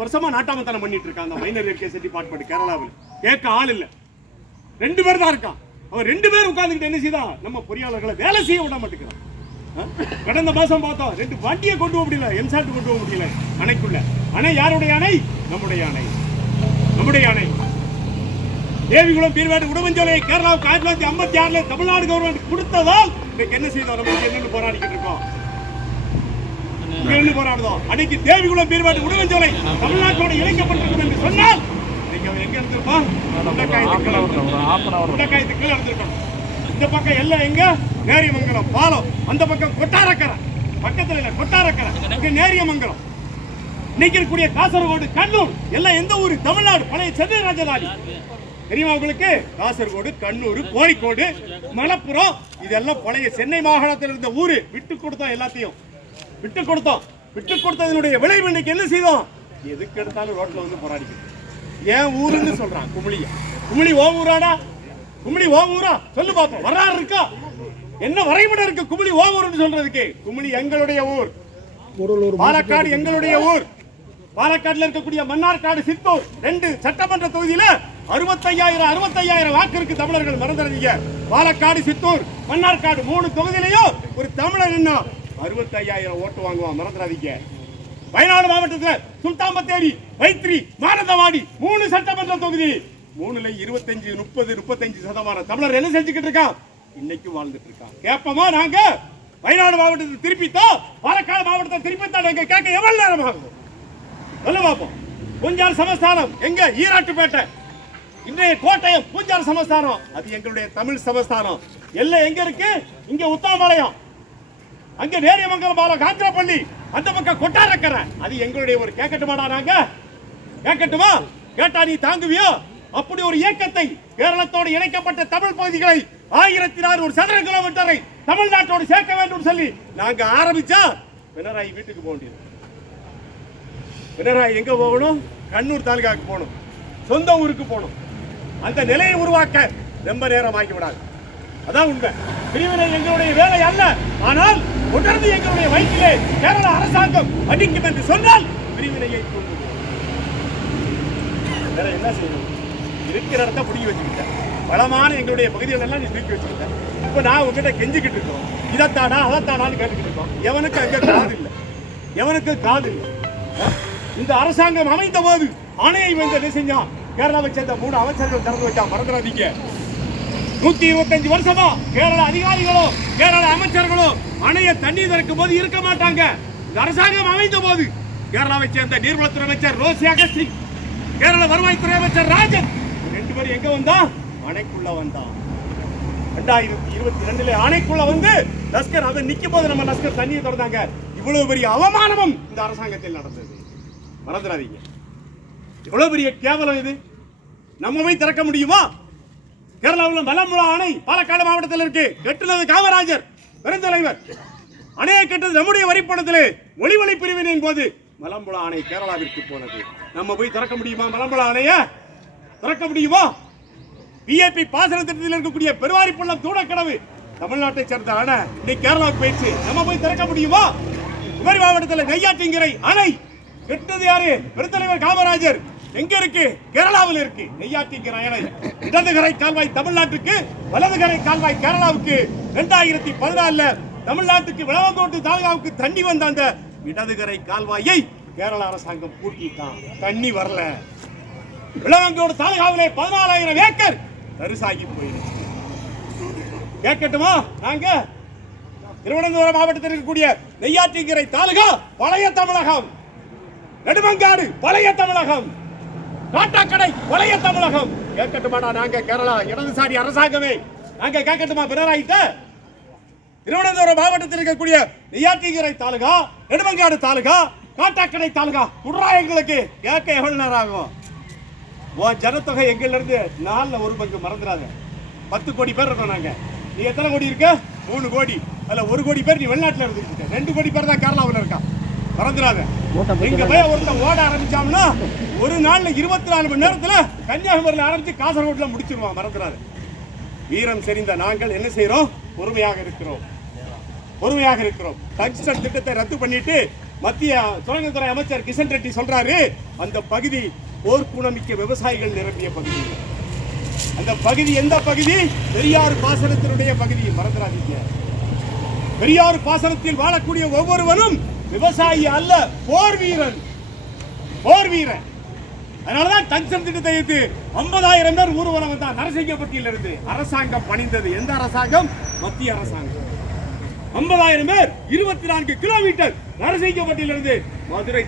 வருஷமா நாட்டாமத்தனம் பண்ணிட்டு இருக்காங்க. மைனர் எஜுகேஷன் டிபார்ட்மெண்ட் கேரளாவில் கேட்க ஆள் இல்ல. 2 பேர் தான் இருக்கான். அவன் 2 பேர் உட்கார்ந்துக்கிட்டு என்ன செய்தான், நம்ம பொறியாளர்களை வேலை செய்ய விட மாட்டேங்கிறான். கடந்த மாசம் பார்த்தோம் 2 வண்டியை கொண்டு போக முடியல, எம்சாட் கொண்டு போக முடியல அணைக்குள்ள. அணை யாருடைய அணை? நம்முடைய அணை, நம்முடைய அணை. தேவிகுளம் பீர்வாடு உடமஞ்சோலை கேரளாவுக்கு 1956 தமிழ்நாடு கவர்மெண்ட் கொடுத்ததால் இன்னைக்கு என்ன செய்தோம், நம்ம என்னென்னு போராடிக்கிட்டு இருக்கோம். போராடுதோம். அன்னைக்கு தேவிகுளம் பீர்வாடு உடமஞ்சோலை தமிழ்நாட்டோட இணைக்கப்பட்டிருக்கும் என்று சொன்னால் எங்க இருந்திருப்போம், இந்த பக்கம் எல்லாம் எங்க நேரியமங்கலம் பாலம், அந்த பக்கம் கொட்டாரக்கரை, பக்கத்துல இல்ல கொட்டாரக்கரை, இங்க நேரியமங்கலம். இன்னைக்கு இருக்கக்கூடிய காசர்கோடு கண்ணூர் எல்லாம் எந்த ஊரு? தமிழ்நாடு, பழைய சென்னை ராஜதானி தெரியுமா உங்களுக்கு? காசர்கோடு, கண்ணூர், கோழிக்கோடு, மலப்புரம் இதெல்லாம் பழைய சென்னை மாகாணத்தில் இருந்த ஊரு. விட்டு கொடுத்தோம், எல்லாத்தையும் விட்டு கொடுத்தோம். விட்டு கொடுத்ததனுடைய விளைவு இன்னைக்கு என்ன செய்தோம்? எதுக்கு எடுத்தாலும் ரோட்ல வந்து போராடிக்கிட்டு ஏன் ஊருன்னு சொல்றான். குமிழி, குமிழி ஓ ஊராடா? குமிழி ஓ ஊரா? சொல்லு பாப்போம். வரலாறு இருக்கா? என்ன வரைபடம் இருக்கு குமிழி ஓ ஊர்னு சொல்றதுக்கு? குமிழி எங்களுடைய ஊர், பாலக்காடு எங்களுடைய ஊர். பாலக்காடுல இருக்கக்கூடிய மன்னார்காடு, சித்தூர் 2 சட்டமன்ற தொகுதியில 65,000 வாக்கு இருக்கு. தமிழர்கள் மறந்துடுறீங்க. பாலக்காடு, சித்தூர், மன்னார்காடு 3 தொகுதியிலையும் ஒரு தமிழர் என்ன 65,000 ஓட்டு வாங்குவான், மறந்துடாதீங்க. வயநாடு மாவட்டத்தில் சுல்தான் பத்தேரி, வைத்திரி, மானந்தவாடி 3 சட்டமன்ற தொகுதி. 3ல 25, 30, 35% தமிழர் என்ன செஞ்சுக்கிட்டு இருக்கான்? இன்னைக்கு வாழ்ந்துட்டு இருக்கான். கேட்போமா நாங்க? வயநாடு மாவட்டத்தை திருப்பித்தோம், பாலக்காடு மாவட்டத்தை திருப்பித்தான் எங்க கேட்க எவ்வளவு நேரம் ஆகும்? சொல்ல பார்ப்போம். பூஞ்சார் சமஸ்தானம் எங்க? ஈராட்டுப்பேட்டை. இன்றைய கோட்டயம் பூஞ்சார் சமஸ்தானம், அது எங்களுடைய தமிழ் சமஸ்தானம். எல்லாம் எங்க இருக்கு? இங்க உத்தாமலையம், அங்க நேரியமங்கலம் பாலம், காத்திரப்பள்ளி, அந்த பக்கம் கொட்டாரக்கரை, அது எங்களுடைய ஒரு. கேட்கட்டுமாடா நாங்க? கேட்கட்டுமா? கேட்டா நீ தாங்குவியோ? அப்படி ஒரு இயக்கத்தை, கேரளத்தோடு இணைக்கப்பட்ட தமிழ் பகுதிகளை 1400 சதுர கிலோமீட்டரை தமிழ்நாட்டோடு சேர்க்க வேண்டும் சொல்லி நாங்க ஆரம்பிச்சா பினராயி வீட்டுக்கு போக வேண்டியது. பினராயி எங்க போகணும்? கண்ணூர் தாலுகாவுக்கு போகணும், சொந்த ஊருக்கு போகணும். அந்த நிலையை உருவாக்க ரொம்ப நேரம் ஆகி விடாது. அதான் உண்மை. பிரிவினை எங்களுடைய வேலை அல்ல. ஆனால் தொடர்ந்து எங்களுடைய வயிற்றிலே கேரள அரசாங்கம் அடிக்கும் என்று சொன்னால் பிரிவினையை தூண்டுவோம். வேற என்ன செய்யணும்? இருக்கிற இடத்த புடிங்கி வச்சுக்கிட்டேன். வளமான எங்களுடைய பகுதிகள் எல்லாம் நீ தூக்கி வச்சுக்கிட்டேன். இப்ப நான் உங்ககிட்ட கெஞ்சிக்கிட்டு இருக்கோம், இதத்தாடா அதத்தாடான்னு கேட்டுக்கிட்டு இருக்கோம். எவனுக்கு அங்க காது இல்லை, எவனுக்கு காது இல்லை. இந்த அரசாங்கம் அமைந்த போது ஆணையை வந்து என்ன செஞ்சான்? கேரளாவை சேர்ந்த 3 அமைச்சர்கள் திறந்து வச்சா, மறந்துடாதீங்க. 125 வருஷமா கேரள அதிகாரிகளோ கேரள அமைச்சர்களோ அணைய தண்ணீர் திறக்கும் போது இருக்க மாட்டாங்க. இந்த அரசாங்கம் அமைந்த போது கேரளாவை சேர்ந்த நீர்வளத்துறை அமைச்சர் ரோசி அகஸ்டின், கேரள வருவாய்த்துறை அமைச்சர் ராஜன் 2 பேரும் எங்க வந்தா? அணைக்குள்ள வந்தான். 2022 அணைக்குள்ள வந்து லஷ்கர் அதை நிக்கும் போது நம்ம லஷ்கர் தண்ணியை திறந்தாங்க. இவ்வளவு பெரிய அவமானமும் இந்த அரசாங்கத்தில் நடந்தது, மறந்துடாதீங்க. இவ்வளவு பெரிய கேவலம் இது. நம்ம போய் திறக்க முடியுமா? கேரளாவில் மலம்புழா அணை பாலக்காடு மாவட்டத்தில் இருக்கு. கெட்டுனது காமராஜர் பெருந்தலைவர். அணையை கெட்டது நம்முடைய வரிப்படத்திலே ஒளிவளி பிரிவினையின் போது மலம்புழா அணை கேரளாவிற்கு போனது. நம்ம போய் திறக்க முடியுமா? மலம்புழா அணைய திறக்க முடியுமா? பிஏபி பாசன திட்டத்தில் இருக்கக்கூடிய பெருவாரிப்பள்ளம் தூடக்கடவு தமிழ்நாட்டை சேர்ந்த அணை இன்னைக்கு கேரளாவுக்கு போயிடுச்சு. நம்ம போய் திறக்க முடியுமா? குமரி மாவட்டத்தில் நெய்யாற்றிங்கரை அணை கெட்டது யாரு? பெருந்தலைவர் காமராஜர். எங்க இருக்கு? கேரளாவில் இருக்கு. நெய்யாற்றிங்கரை அணை. இடதுகரை கால்வாய் தமிழ்நாட்டுக்கு, வலதுகரை கால்வாய் கேரளாவுக்கு. 2014 தமிழ்நாட்டுக்கு விளவங்கோட்டு தாலுகாவுக்கு தண்ணி வந்த அந்த இடதுகரை கால்வாயை கேரள அரசாங்கம் பூட்டிட்டான். தண்ணி வரல. விளவங்கோடு தாலுகாவிலே 14,000 ஏக்கர் தரிசாகி போயிடுச்சு. கேட்கட்டுமா நாங்க? திருவனந்தபுரம் மாவட்டத்தில் இருக்கக்கூடிய நெய்யாற்றிங்கரை தாலுகா பழைய தமிழகம், நெடுமங்காடு பழைய தமிழகம், காட்டாக்கடை பழைய தமிழகம். கேட்கட்டுமாடா நாங்க? கேரளா இடதுசாரி அரசாங்கமே நாங்க கேட்கட்டுமா? பினராயிட்ட திருவனந்தபுரம் மாவட்டத்தில் இருக்கக்கூடிய நெய்யாற்றிங்கரை தாலுகா, நெடுமங்காடு தாலுகா, காட்டாக்கடை தாலுகா குடுறா எங்களுக்கு கேட்க எவ்வளவு நேரம் ஆகும்? ஜனத்தொகை எங்கள்ல இருந்து 4ல் 1 பங்கு, மறந்துடாத. 10 கோடி பேர் இருக்கோம் நாங்க. நீ எத்தனை கோடி இருக்க? 3 கோடி. அதுல 1 கோடி பேர் நீ வெளிநாட்டுல இருந்துட்டு, 2 கோடி பேர் தான் கேரளாவில் இருக்கா, மறந்துடாத. இங்க போய் ஒருத்தன் ஓட ஆரம்பிச்சாங்கன்னா ஒரு நாள்ல 24 மணி நேரத்துல கன்னியாகுமரியில் ஆரம்பிச்சு காசர்கோட்டுல முடிச்சிருவான், மறந்துடாத. வீரம் செறிந்த நாங்கள் என்ன செய்யறோம்? பொறுமையாக இருக்கிறோம், பொறுமையாக இருக்கிறோம். டங்ஸ்டன் திட்டத்தை ரத்து பண்ணிட்டு மத்திய சுரங்கத்துறை அமைச்சர் கிஷன் ரெட்டி சொல்றாரு, அந்த பகுதி போர்க்குணமிக்க விவசாயிகள் நிரம்பிய பகுதி. அந்த பகுதி எந்த பகுதி? பெரியார் பாசனத்தினுடைய பகுதி. மறந்துடாதீங்க, பெரியார் பாசனத்தில் வாழக்கூடிய ஒவ்வொருவரும் விவசாயி அல்ல, போர் வீரன். போர் வீரன். அதனாலதான் டங்ஸ்டன் திட்டத்தை எடுத்து 50,000 பேர் ஊர்வலம் வந்தா நரசிங்கப்பட்டியில இருந்து. அரசாங்கம் பணிந்தது. எந்த அரசாங்கம்? மத்திய அரசாங்கம். 50,000 பேர் 24 கிலோமீட்டர் நரசிங்கப்பட்டியிலிருந்து மதுரை